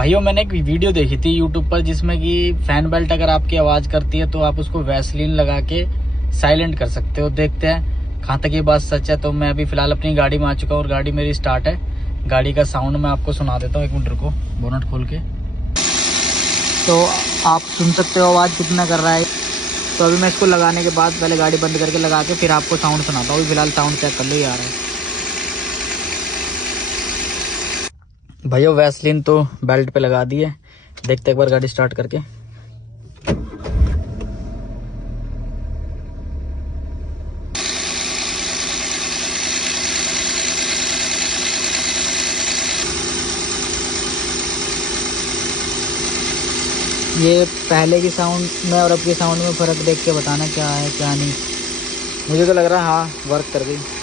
भाइयों मैंने एक वीडियो देखी थी यूट्यूब पर जिसमें कि फैन बेल्ट अगर आपकी आवाज़ करती है तो आप उसको वैसलीन लगा के साइलेंट कर सकते हो। देखते हैं कहाँ तक ये बात सच है। तो मैं अभी फ़िलहाल अपनी गाड़ी में आ चुका हूँ और गाड़ी मेरी स्टार्ट है। गाड़ी का साउंड मैं आपको सुना देता हूँ, एक मिनट रुको, बोनट खोल के। तो आप सुन सकते हो आवाज़ कितना कर रहा है। तो अभी मैं इसको लगाने के बाद पहले गाड़ी बंद करके लगा के फिर आपको साउंड सुनाता हूँ। फिलहाल साउंड चेक कर लो, ये आ रहा है। भैया वैसलीन तो बेल्ट पे लगा दी है, देखते एक बार गाड़ी स्टार्ट करके। ये पहले की साउंड में और अब के साउंड में फ़र्क देख के बताना क्या है क्या नहीं। मुझे तो लग रहा है हाँ वर्क कर गई।